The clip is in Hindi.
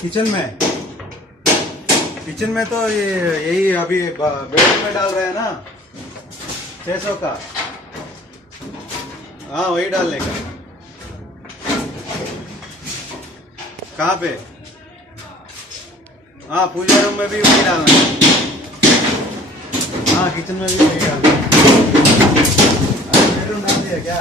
किचन में। किचन में तो ये यही अभी बेड में डाल रहे हैं ना 600 का। हाँ वही डालने का। कहाँ पे? हाँ पूजा रूम में भी वही डालना है। हाँ किचन में भी वही डालना है। अरे बेडरूम डाल दिया क्या?